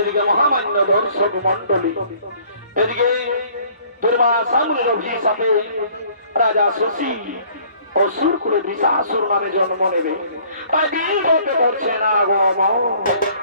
এদিকে মহামান্য দর্শক মন্ডলী এদিকে দুর্মাসামুল রবি হিসাবে রাজা শশী অসুর কুলে দিশাসুর মানে জন্ম নেবে। তাই দিন বলতে পারছে না গো আমার।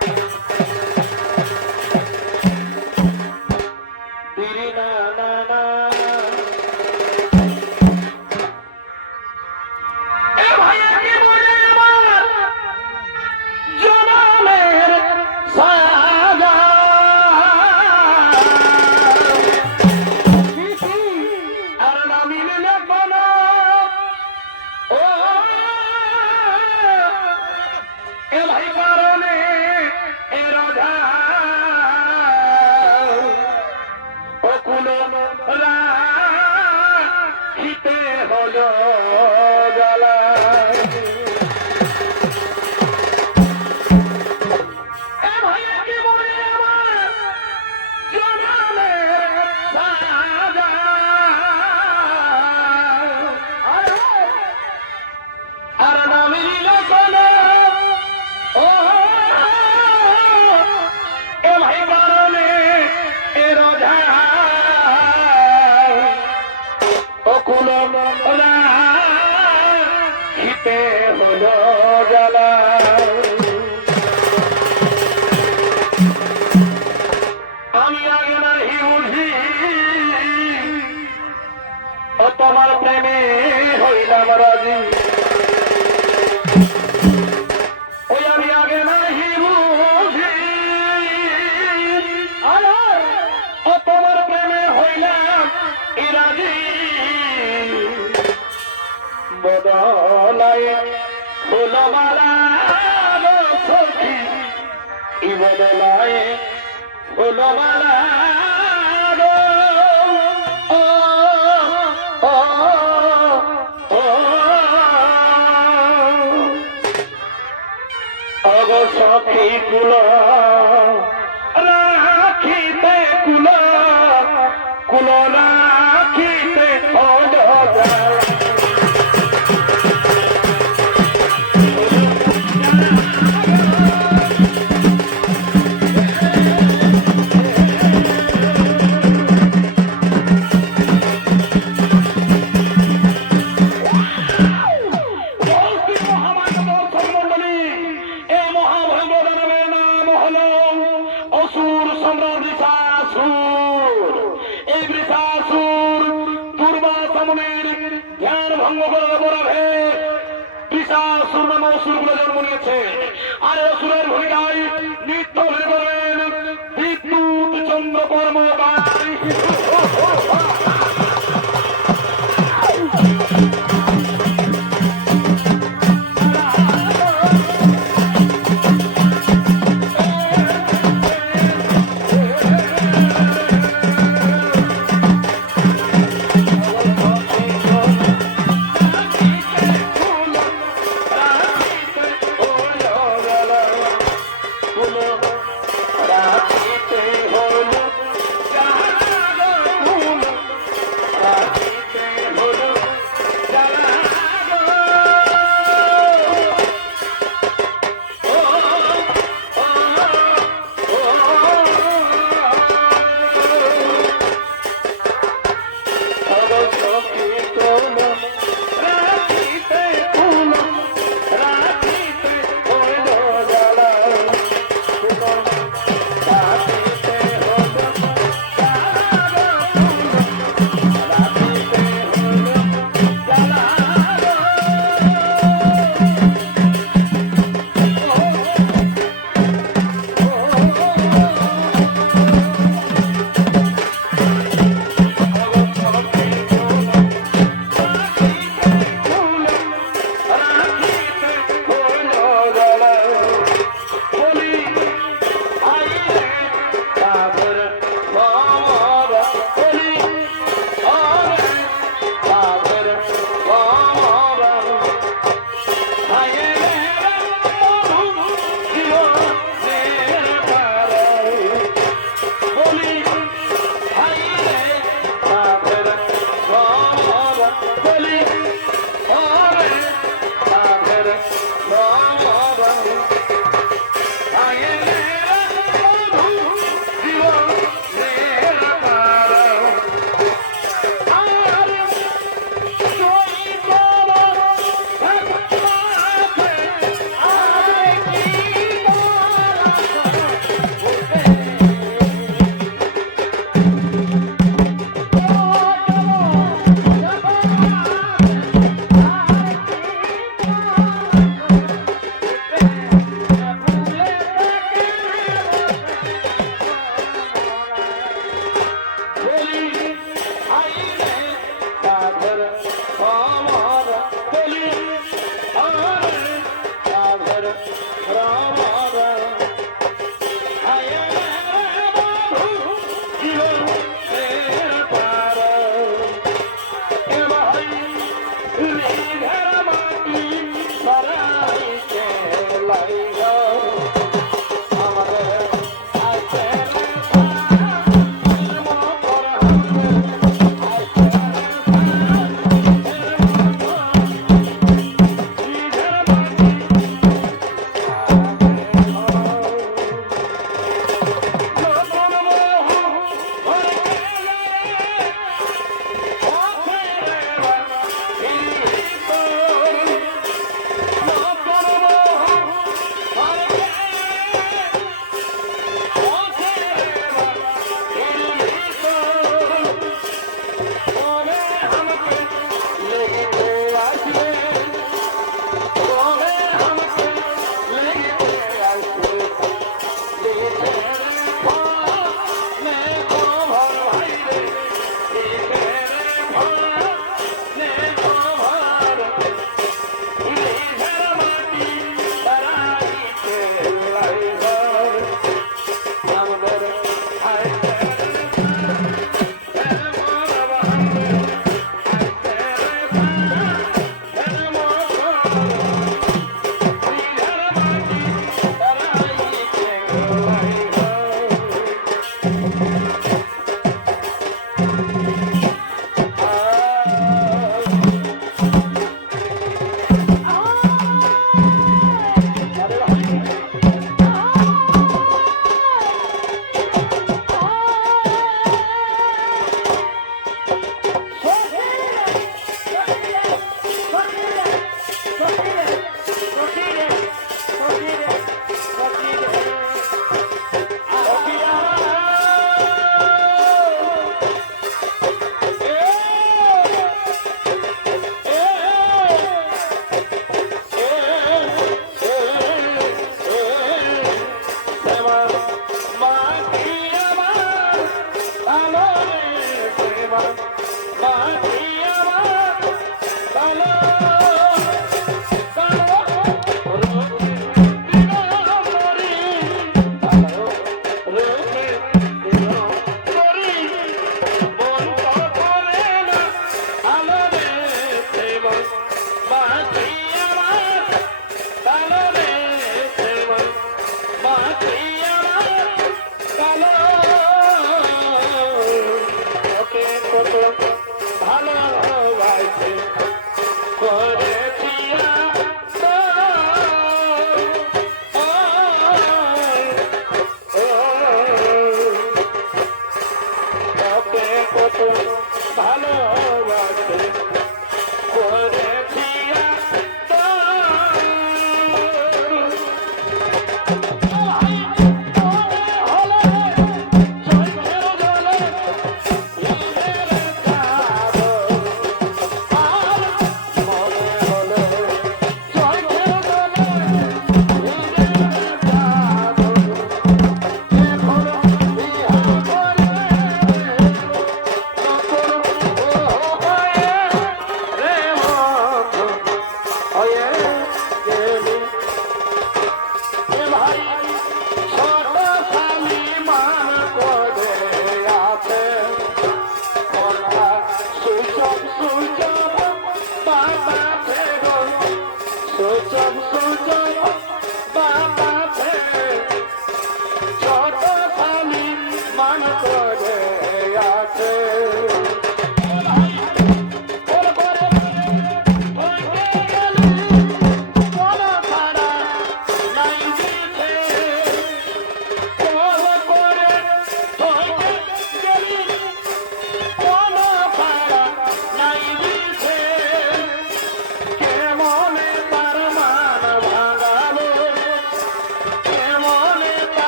রাজি। ওই আমি আগে তোমার হইলাম ইরাজি সখী ই বদলাই ফুলমালা গুলো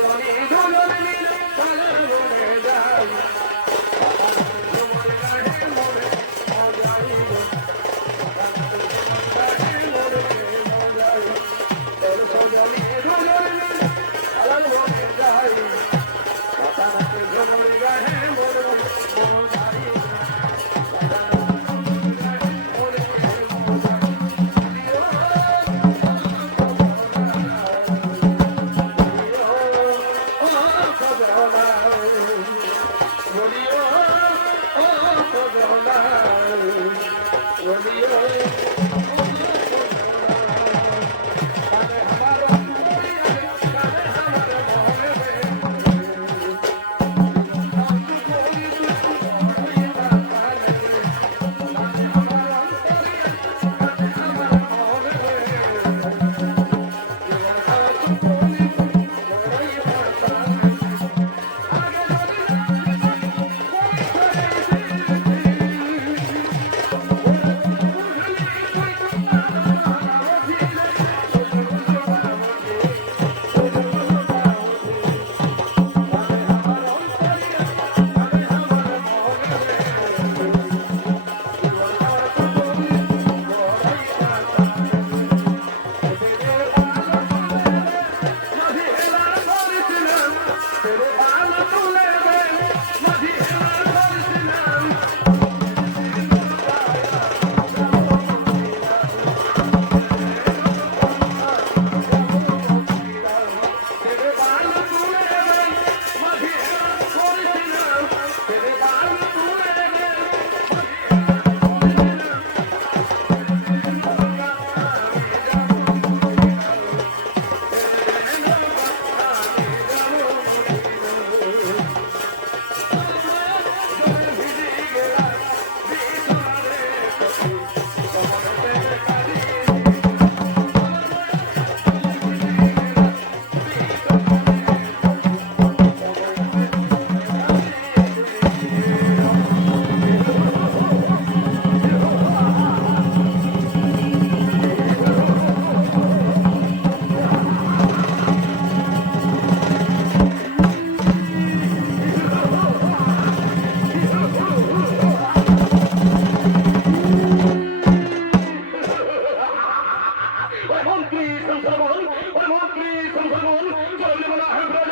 দুজন মিলে পালে মরে যাই আমরা